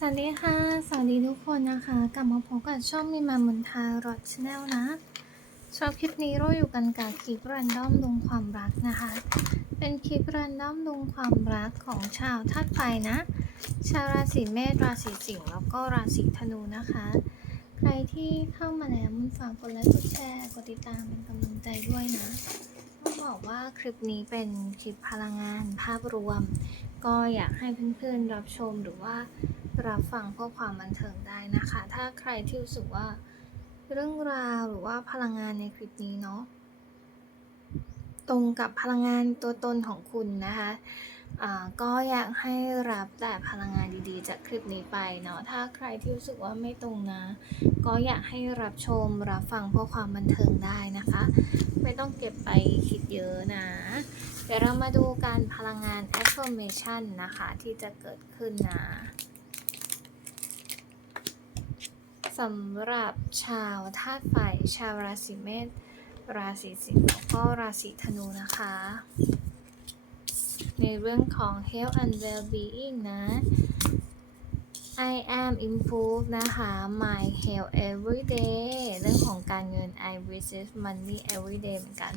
สวัสดีค่ะ สวัสดีทุกคนนะคะ กลับมาพบกับช่องมีมามุนทารอดชาแนลนะ ชอบคลิปนี้เราอยู่กันกับคลิปรันดอมลงความรักนะคะ เป็นคลิปรันดอมลงความรักของชาวธาตุไฟนะ ชาวราศีเมษ ราศีสิงห์ แล้วก็ราศีธนูนะคะ ใครที่เข้ามาแล้วมุนฝากกดไลค์ กดแชร์ กดติดตามเป็นกำลังใจด้วยนะต้องบอกว่าคลิปนี้เป็นคลิปพลังงานภาพรวม ก็อยากให้เพื่อนๆรับชมหรือว่า รับฟังเพื่อความบันเทิงได้นะคะ ถ้าใครที่รู้สึกว่าเรื่องราวหรือว่าพลังงานในคลิปนี้เนาะตรงกับพลังงานตัวตนของคุณนะคะก็อยากให้รับแต่พลังงานดีๆ จากคลิปนี้ไปเนาะ ถ้าใครที่รู้สึกว่าไม่ตรงนะ ก็อยากให้รับชมรับฟังเพื่อความบันเทิงได้นะคะ ไม่ต้องเก็บไปคิดเยอะนะ เดี๋ยวเรามาดูการพลังงาน affirmation นะคะที่จะเกิดขึ้นนะ สำหรับชาวธาตุไฟ ชาวราศีเมษ ราศีสิงห์แล้วก็ราศีธนูนะคะ ในเรื่องของ health and well-being นะ I am improve นะคะ my health every day เรื่องของการเงิน I receive money every day เหมือนกัน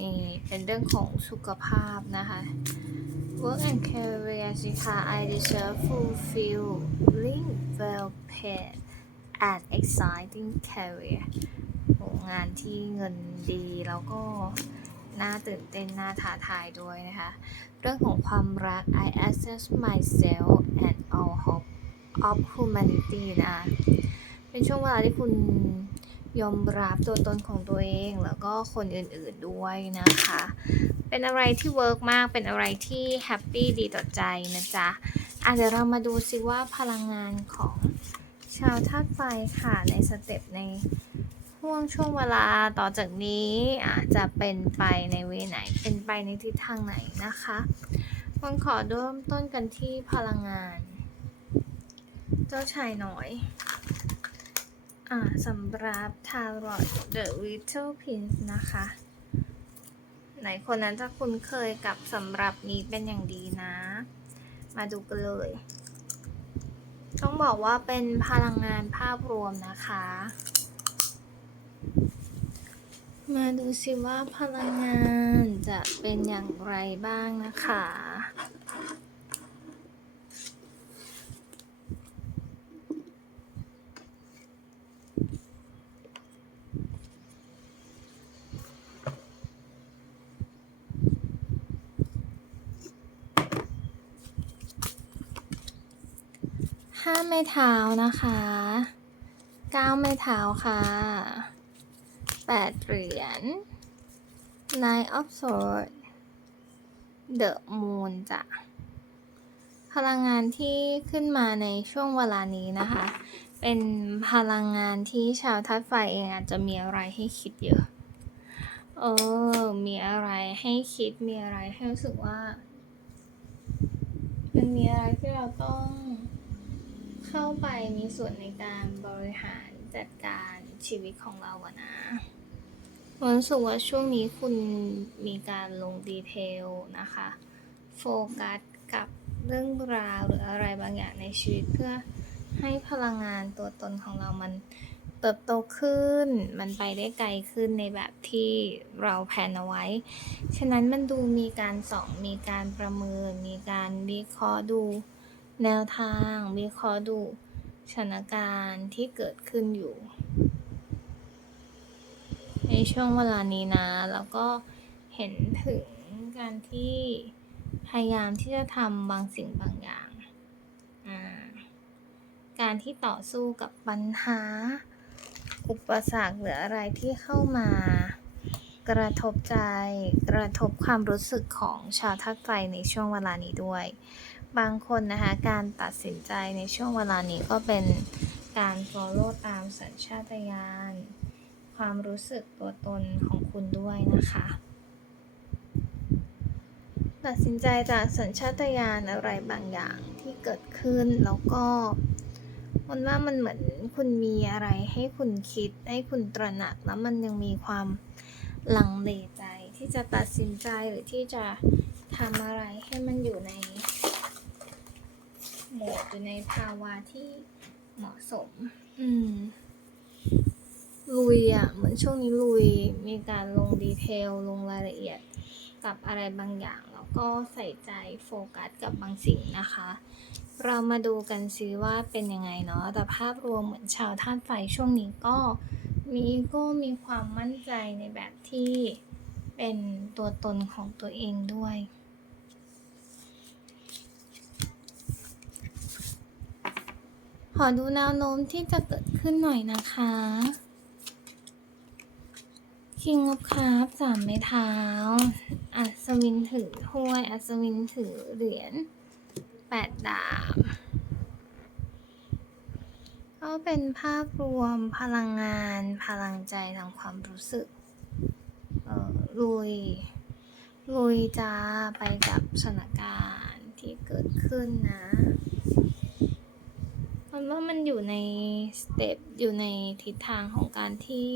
นี่ เป็นเรื่องของสุขภาพนะคะ Work and career สิคะ I deserve fulfilling well paid and exciting career งานที่เงินดีแล้วก็น่าตื่นเต้นน่าท้าทายด้วยนะคะ เรื่องของความรัก I access myself and all hope of humanity นะ เป็นช่วงเวลาที่คุณ ยอมรับตัวตนของตัวเองแล้วก็คนอื่นๆด้วยนะคะ เป็นอะไรที่เวิร์กมาก เป็นอะไรที่แฮปปี้ดีต่อใจนะจ๊ะอะเดี๋ยวเรามาดูซิว่าพลังงานของชาวธาตุไฟค่ะในสเต็ปในห่วงช่วงเวลาต่อจากนี้อาจจะเป็นไปในเวไหน เป็นไปในทิศทางไหนนะคะมันขอเริ่มต้นกันที่พลังงาน เจ้าชายน้อย อ่าสำหรับ Tarot The Little Prince นะคะ ไหนคนนั้นจะคุ้นเคยกับสำหรับนี้เป็นอย่างดีนะ มาดูกันเลย ต้องบอกว่าเป็นพลังงานภาพรวมนะคะ มาดูสิว่าพลังงานจะเป็นอย่างไรบ้างนะคะ ห้าไม้เท้านะคะเก้าไม้เท้าค่ะแปดเหรียญ nine of swords the moon จ้ะพลังงานที่ขึ้นมาในช่วงเวลานี้นะคะ เป็นพลังงานที่ชาวทัดไฟเองอาจจะมีอะไรให้คิดเยอะ เออ มีอะไรให้คิด มีอะไรให้รู้สึกว่า มันมีอะไรที่เราต้อง เข้าไปมีส่วนในการบริหารจัดการชีวิตของเราอะนะผมรู้สึกว่าช่วงนี้คุณมีการลงดีเทลนะคะ โฟกัสกับเรื่องราวหรืออะไรบางอย่างในชีวิตเพื่อให้พลังงานตัวตนของเรามันเติบโตขึ้น มันไปได้ไกลขึ้นในแบบที่เราแผนเอาไว้ ฉะนั้นมันดูมีการส่อง มีการประเมิน มีการวิเคราะห์ดู แนวทางวิเคราะห์ดูสถานการณ์ที่เกิดขึ้นอยู่ ในช่วงเวลานี้นะ แล้วก็เห็นถึงการที่พยายามที่จะทำบางสิ่งบางอย่าง การที่ต่อสู้กับปัญหา อุปสรรคหรืออะไรที่เข้ามา กระทบใจ กระทบความรู้สึกของชาวทักไฟในช่วงเวลานี้ด้วย บางคนนะคะ การตัดสินใจในช่วงเวลานี้ก็เป็นการ follow ตามสัญชาตญาณความรู้สึกตัวตนของคุณด้วยนะคะ ตัดสินใจจากสัญชาตญาณอะไรบางอย่างที่เกิดขึ้นแล้วก็มันว่ามันเหมือนคุณมีอะไรให้คุณคิดให้คุณตระหนักแล้วมันยังมีความลังเลใจที่จะตัดสินใจหรือที่จะทำอะไรให้มัน อยู่ในภาวะที่เหมาะสม อืม ลุยอะ่ะ เหมือนช่วงนี้ลุย มีการลงดีเทล ลงรายละเอียด กับอะไรบางอย่าง แล้วก็ใส่ใจโฟกัสกับบางสิ่งนะคะ เรามาดูกันซิว่าเป็นยังไงเนาะ แต่ภาพรวมเหมือนชาวธาตุไฟช่วงนี้ก็มีก็มีความมั่นใจในแบบที่เป็นตัวตนของตัวเองด้วย ขอดูแนวโน้มที่จะเกิดขึ้นหน่อยนะคะ King of Cup สามไม้เท้า อัศวินถือถ้วย อัศวินถือเหรียญแปดดาบก็เป็นภาพรวมพลังงานพลังใจทางความรู้สึก เอ่อลุย ลุยจ้าไปกับสถานการณ์ที่เกิดขึ้นนะ มันว่ามันอยู่ในสเต็ปอยู่ในทิศทางของการที่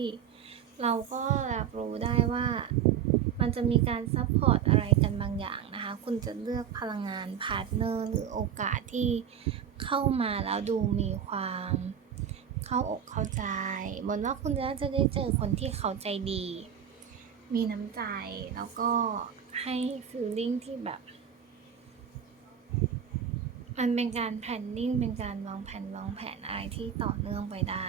เราก็รับรู้ได้ว่ามันจะมีการซัพพอร์ตอะไรกันบางอย่างนะคะ คุณจะเลือกพลังงานพาร์ทเนอร์หรือโอกาสที่เข้ามาแล้วดูมีความเข้าอกเข้าใจเหมือนว่าคุณจะจะได้เจอคนที่เขาใจดี มีน้ำใจแล้วก็ให้ฟีลลิ่งที่แบบ มันเป็นการแพลนนิ่งเป็นการวางแผนวางแผนอะไรที่ต่อเนื่องไปได้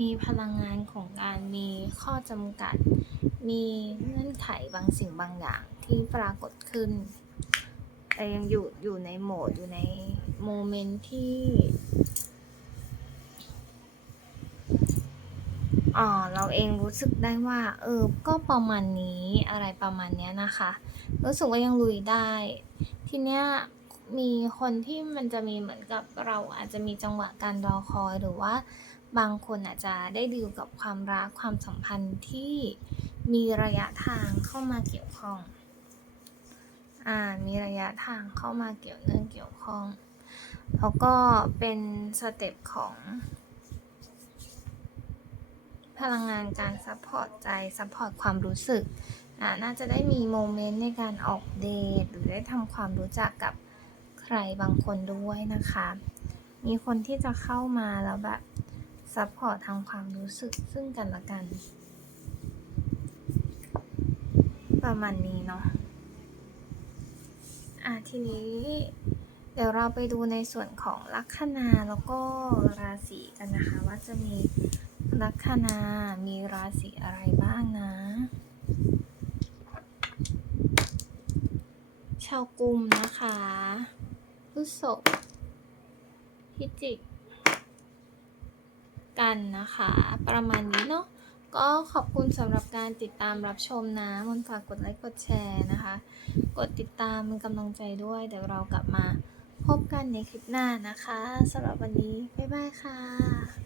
มีพลังงานของการมีข้อจำกัด มีเงื่อนไขบางสิ่งบางอย่างที่ปรากฏขึ้น แต่ยังอยู่อยู่ในโหมดอยู่ในโมเมนต์ที่อ๋อเราเองรู้สึกได้ว่า เออ ก็ประมาณนี้อะไรประมาณเนี้ยนะคะ รู้สึกว่ายังลุยได้ ทีเนี้ย มีคนที่มันจะมีเหมือนกับเราอาจจะมีจังหวะการรอคอย หรือว่าบางคนอาจจะได้ดีลกับความรักความสัมพันธ์ที่มีระยะทางเข้ามาเกี่ยวข้อง อ่า มีระยะทางเข้ามาเกี่ยวเนื่องเกี่ยวข้อง แล้วก็เป็นสเต็ปของพลังงานการซัพพอร์ตใจซัพพอร์ตความรู้สึก น่าจะได้มีโมเมนต์ในการออกเดทหรือได้ทำความรู้จักกับ ใครบางคนด้วยนะคะ มีคนที่จะเข้ามาแล้วแบบซัพพอร์ตทางความรู้สึกซึ่งกันและกัน ประมาณนี้เนาะอะทีนี้ เดี๋ยวเราไปดูในส่วนของลัคนาแล้วก็ราศีกันนะคะ ว่าจะมีลัคนามีราศีอะไรบ้างนะ ชาวกุมนะคะ พฤษภพิจิก กันนะคะ ประมาณนี้เนาะก็ขอบคุณสำหรับการติดตามรับชมนะมันฝากกดไลค์กดแชร์นะคะ กดติดตามเป็นกำลังใจด้วย เดี๋ยวเรากลับมาพบกันในคลิปหน้านะคะสำหรับวันนี้ บ๊ายบายค่ะ